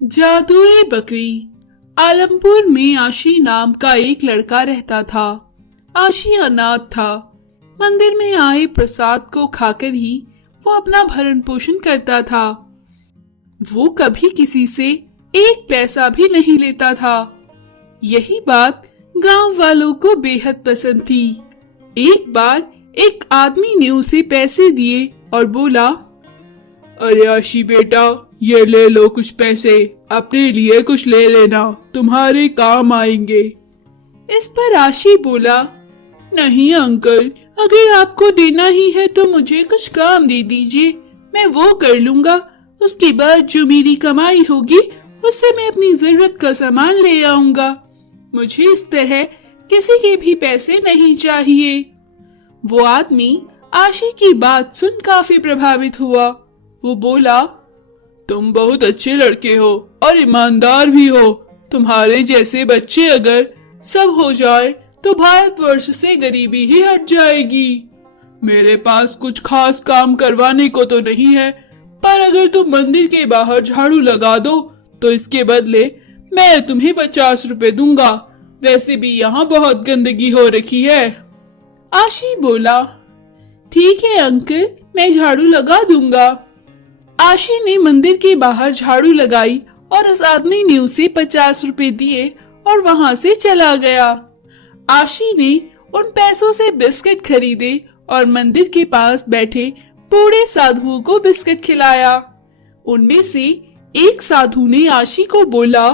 जादुई बकरी। आलमपुर में आशी नाम का एक लड़का रहता था। आशी अनाथ था। मंदिर में आए प्रसाद को खाकर ही वो अपना भरण पोषण करता था। वो कभी किसी से एक पैसा भी नहीं लेता था। यही बात गांव वालों को बेहद पसंद थी। एक बार एक आदमी ने उसे पैसे दिए और बोला, अरे आशी बेटा, ये ले लो कुछ पैसे, अपने लिए कुछ ले लेना, तुम्हारे काम आएंगे। इस पर आशी बोला, नहीं अंकल, अगर आपको देना ही है तो मुझे कुछ काम दे दीजिए, मैं वो कर लूंगा। उसके बाद जो मेरी कमाई होगी उससे मैं अपनी जरूरत का सामान ले आऊंगा। मुझे इस तरह किसी के भी पैसे नहीं चाहिए। वो आदमी आशी की बात सुन काफी प्रभावित हुआ। वो बोला, तुम बहुत अच्छे लड़के हो और ईमानदार भी हो। तुम्हारे जैसे बच्चे अगर सब हो जाए तो भारतवर्ष से गरीबी ही हट जाएगी। मेरे पास कुछ खास काम करवाने को तो नहीं है, पर अगर तुम मंदिर के बाहर झाड़ू लगा दो तो इसके बदले मैं तुम्हें 50 रुपए दूंगा। वैसे भी यहाँ बहुत गंदगी हो रखी है। आशी बोला, ठीक है अंकल, मैं झाड़ू लगा दूंगा। आशी ने मंदिर के बाहर झाड़ू लगाई और उस आदमी ने उसे 50 रुपए दिए और वहां से चला गया। आशी ने उन पैसों से बिस्किट खरीदे और मंदिर के पास बैठे बूढ़े साधुओं को बिस्किट खिलाया। उनमें से एक साधु ने आशी को बोला,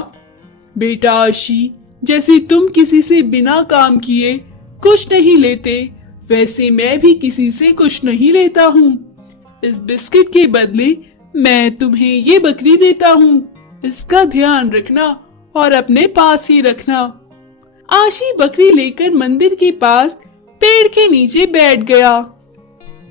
बेटा आशी, जैसे तुम किसी से बिना काम किए कुछ नहीं लेते, वैसे मैं भी किसी से कुछ नहीं लेता हूँ। इस बिस्किट के बदले मैं तुम्हें ये बकरी देता हूँ। इसका ध्यान रखना और अपने पास ही रखना। आशी बकरी लेकर मंदिर के पास पेड़ के नीचे बैठ गया।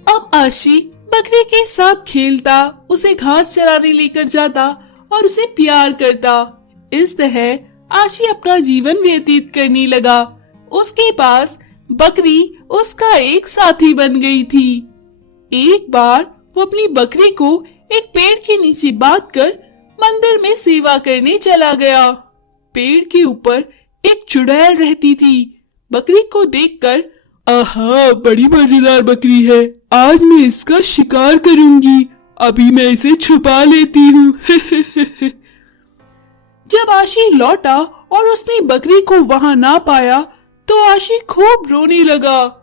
अब आशी बकरी के साथ खेलता, उसे घास चराने लेकर जाता और उसे प्यार करता। इस तरह आशी अपना जीवन व्यतीत करने लगा। उसके पास बकरी उसका एक साथी बन गई थी। एक बार वो अपनी बकरी को एक पेड़ के नीचे बांध कर मंदिर में सेवा करने चला गया। पेड़ के ऊपर एक चुड़ैल रहती थी। बकरी को देखकर, आहा, बड़ी मजेदार बकरी है, आज मैं इसका शिकार करूंगी। अभी मैं इसे छुपा लेती हूँ। जब आशी लौटा और उसने बकरी को वहां ना पाया तो आशी खूब रोने लगा।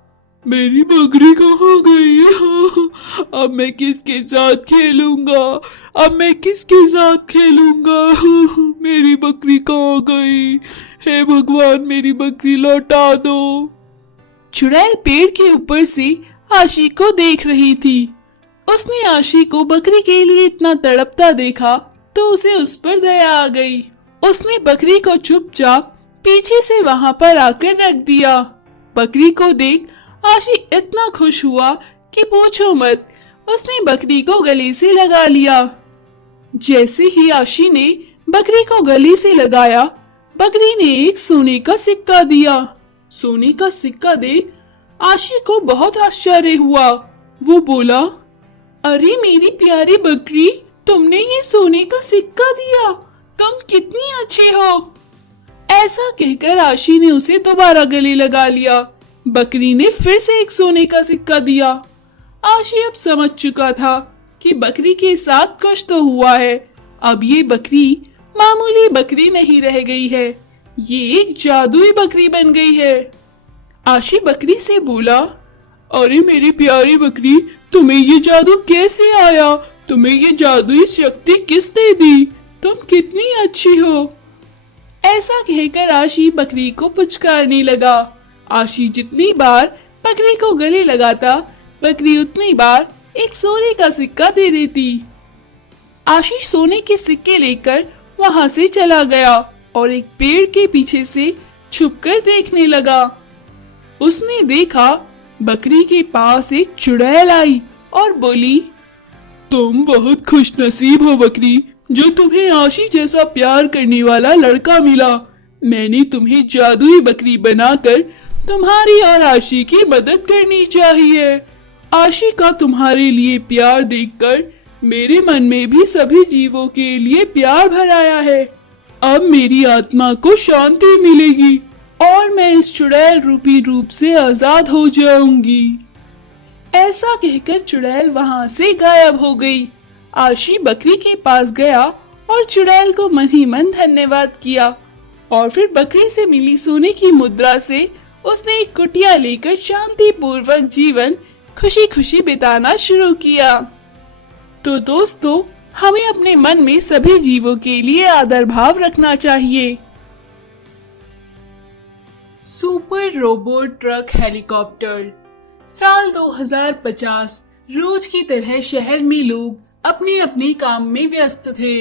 मेरी बकरी कहाँ गई? अब मैं किसके साथ खेलूंगा? अब मैं किसके साथ खेलूंगा? मेरी बकरी कहाँ गई? हे भगवान, मेरी बकरी लौटा दो। चुड़ैल पेड़ के ऊपर से आशी को देख रही थी। उसने आशी को बकरी के लिए इतना तड़पता देखा तो उसे उस पर दया आ गई। उसने बकरी को चुपचाप पीछे से वहां पर आकर रख दिया। बकरी को देख आशी इतना खुश हुआ कि पूछो मत। उसने बकरी को गले से लगा लिया। जैसे ही आशी ने बकरी को गले से लगाया, बकरी ने एक सोने का सिक्का दिया। सोने का सिक्का देख आशी को बहुत आश्चर्य हुआ। वो बोला, अरे मेरी प्यारी बकरी, तुमने ये सोने का सिक्का दिया, तुम कितनी अच्छी हो। ऐसा कहकर आशी ने उसे दोबारा गले लगा लिया। बकरी ने फिर से एक सोने का सिक्का दिया। आशी अब समझ चुका था कि बकरी के साथ कुछ तो हुआ है। अब ये बकरी मामूली बकरी नहीं रह गई है, ये एक जादुई बकरी बन गई है। आशी बकरी से बोला, अरे मेरी प्यारी बकरी, तुम्हें ये जादू कैसे आया? तुम्हें ये जादुई शक्ति किसने दी? तुम कितनी अच्छी हो। ऐसा कहकर आशी बकरी को पुचकारने लगा। आशी जितनी बार बकरी को गले लगाता, बकरी उतनी बार एक सोने का सिक्का दे देती। आशी सोने के सिक्के लेकर वहां से चला गया और एक पेड़ के पीछे से छुपकर देखने लगा। उसने देखा बकरी के पास एक चुड़ैल आई और बोली, तुम बहुत खुशनसीब हो बकरी, जो तुम्हें आशी जैसा प्यार करने वाला लड़का मिला। मैंने तुम्हें जादुई बकरी बनाकर तुम्हारी और आशी की मदद करनी चाहिए। आशी का तुम्हारे लिए प्यार देखकर मेरे मन में भी सभी जीवों के लिए प्यार भर आया है। अब मेरी आत्मा को शांति मिलेगी और मैं इस चुड़ैल रूपी रूप से आजाद हो जाऊंगी। ऐसा कहकर चुड़ैल वहां से गायब हो गई। आशी बकरी के पास गया और चुड़ैल को मन ही मन धन्यवाद किया और फिर बकरी से मिली सोने की मुद्रा से उसने एक कुटिया लेकर शांति पूर्वक जीवन खुशी खुशी बिताना शुरू किया। तो दोस्तों, हमें अपने मन में सभी जीवों के लिए आदर भाव रखना चाहिए। Super robot truck helicopter. साल 2050 रोज की तरह शहर में लोग अपने अपने काम में व्यस्त थे।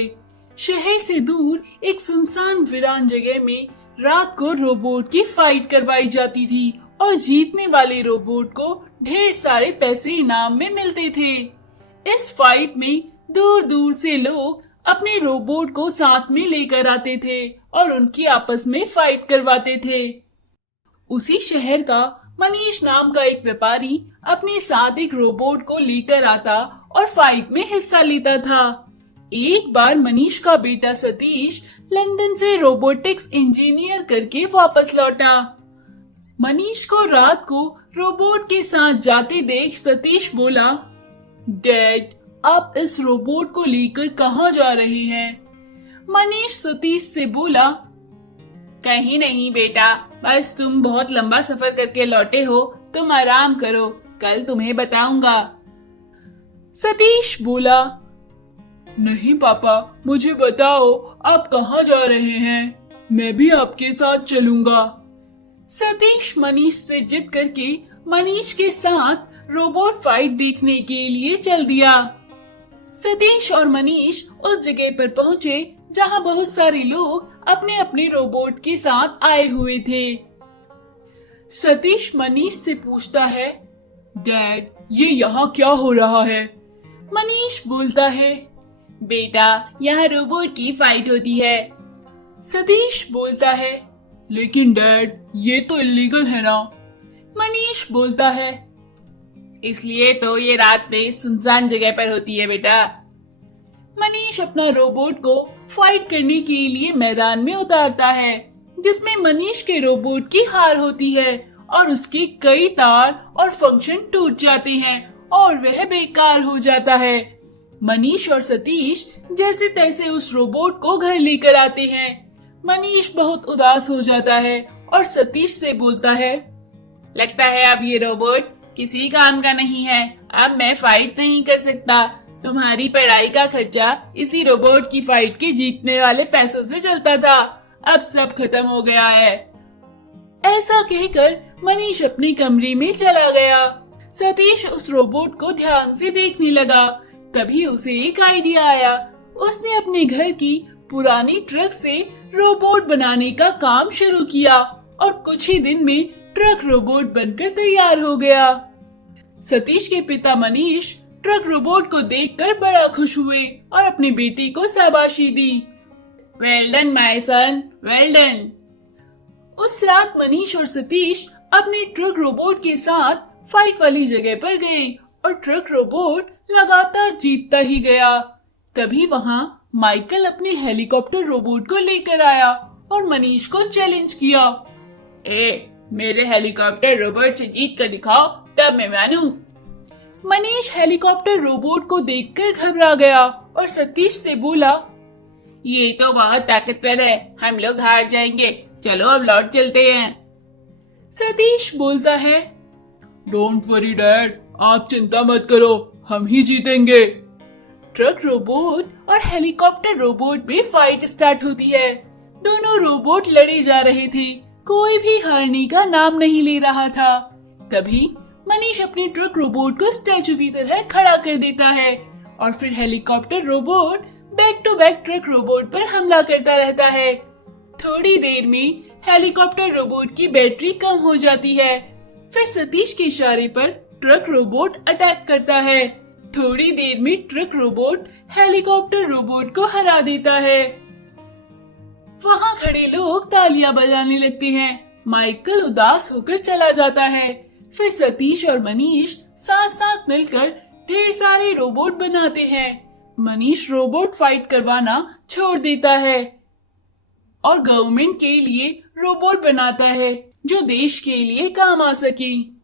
शहर से दूर एक सुनसान वीरान जगह में रात को रोबोट की फाइट करवाई जाती थी और जीतने वाले रोबोट को ढेर सारे पैसे इनाम में मिलते थे। इस फाइट में दूर दूर से लोग अपने रोबोट को साथ में लेकर आते थे और उनकी आपस में फाइट करवाते थे। उसी शहर का मनीष नाम का एक व्यापारी अपने साथ एक रोबोट को लेकर आता और फाइट में हिस्सा लेता था। एक बार मनीष का बेटा सतीश लंदन से रोबोटिक्स इंजीनियर करके वापस लौटा। मनीष को रात को रोबोट के साथ जाते देख सतीश बोला, डैड, आप इस रोबोट को लेकर कहाँ जा रहे हैं? मनीष सतीश से बोला, कहीं नहीं बेटा, बस तुम बहुत लंबा सफर करके लौटे हो, तुम आराम करो, कल तुम्हें बताऊंगा। सतीश बोला, नहीं पापा, मुझे बताओ आप कहाँ जा रहे हैं, मैं भी आपके साथ चलूंगा। सतीश मनीष से जिद करके मनीष के साथ रोबोट फाइट देखने के लिए चल दिया। सतीश और मनीष उस जगह पर पहुंचे जहां बहुत सारे लोग अपने अपने रोबोट के साथ आए हुए थे। सतीश मनीष से पूछता है, डैड, ये यहाँ क्या हो रहा है? मनीष बोलता है, बेटा, यहाँ रोबोट की फाइट होती है। सतीश बोलता है, लेकिन डैड, ये तो इलीगल है ना? मनीष बोलता है, इसलिए तो ये रात में सुनसान जगह पर होती है बेटा। मनीष अपना रोबोट को फाइट करने के लिए मैदान में उतारता है, जिसमें मनीष के रोबोट की हार होती है और उसके कई तार और फंक्शन टूट जाते हैं और वह बेकार हो जाता है। मनीष और सतीश जैसे तैसे उस रोबोट को घर लेकर आते हैं। मनीष बहुत उदास हो जाता है और सतीश से बोलता है, लगता है अब ये रोबोट किसी काम का नहीं है, अब मैं फाइट नहीं कर सकता। तुम्हारी पढ़ाई का खर्चा इसी रोबोट की फाइट के जीतने वाले पैसों से चलता था, अब सब खत्म हो गया है। ऐसा कहकर मनीष अपने कमरे में चला गया। सतीश उस रोबोट को ध्यान से देखने लगा। तभी उसे एक आइडिया आया। उसने अपने घर की पुरानी ट्रक से रोबोट बनाने का काम शुरू किया और कुछ ही दिन में ट्रक रोबोट बनकर तैयार हो गया। सतीश के पिता मनीष ट्रक रोबोट को देखकर बड़ा खुश हुए और अपने बेटे को शाबाशी दी। Well done my son, well done. उस रात मनीष और सतीश अपने ट्रक रोबोट के साथ फाइट वाली जगह पर गए और ट्रक रोबोट लगातार जीतता ही गया। तभी वहाँ माइकल अपने हेलीकॉप्टर रोबोट को लेकर आया और मनीष को चैलेंज किया, मेरे हेलीकॉप्टर रोबोट से जीत कर दिखाओ, तब मैं मानूं। मनीष हेलीकॉप्टर रोबोट को देखकर घबरा गया और सतीश से बोला, ये तो बहुत ताकतवर है, हम लोग हार जाएंगे, चलो अब लौट चलते हैं। सतीश बोलता है, डोंट वरी डैड, आप चिंता मत करो, हम ही जीतेंगे। ट्रक रोबोट और हेलीकॉप्टर रोबोट में फाइट स्टार्ट होती है। दोनों रोबोट लड़े जा रहे थे, कोई भी हारने का नाम नहीं ले रहा था। तभी मनीष अपने ट्रक रोबोट को स्टैचू की तरह खड़ा कर देता है और फिर helicopter robot back to back truck robot पर हमला करता रहता है। थोड़ी देर में हेलीकॉप्टर रोबोट की बैटरी कम हो जाती है। फिर सतीश के इशारे पर ट्रक रोबोट अटैक करता है। थोड़ी देर में ट्रक रोबोट हेलीकॉप्टर रोबोट को हरा देता है। वहाँ खड़े लोग तालियां बजाने लगते हैं। माइकल उदास होकर चला जाता है। फिर सतीश और मनीष साथ साथ मिलकर ढेर सारे रोबोट बनाते हैं। मनीष रोबोट फाइट करवाना छोड़ देता है और गवर्नमेंट के लिए रोबोट बनाता है जो देश के लिए काम आ सके।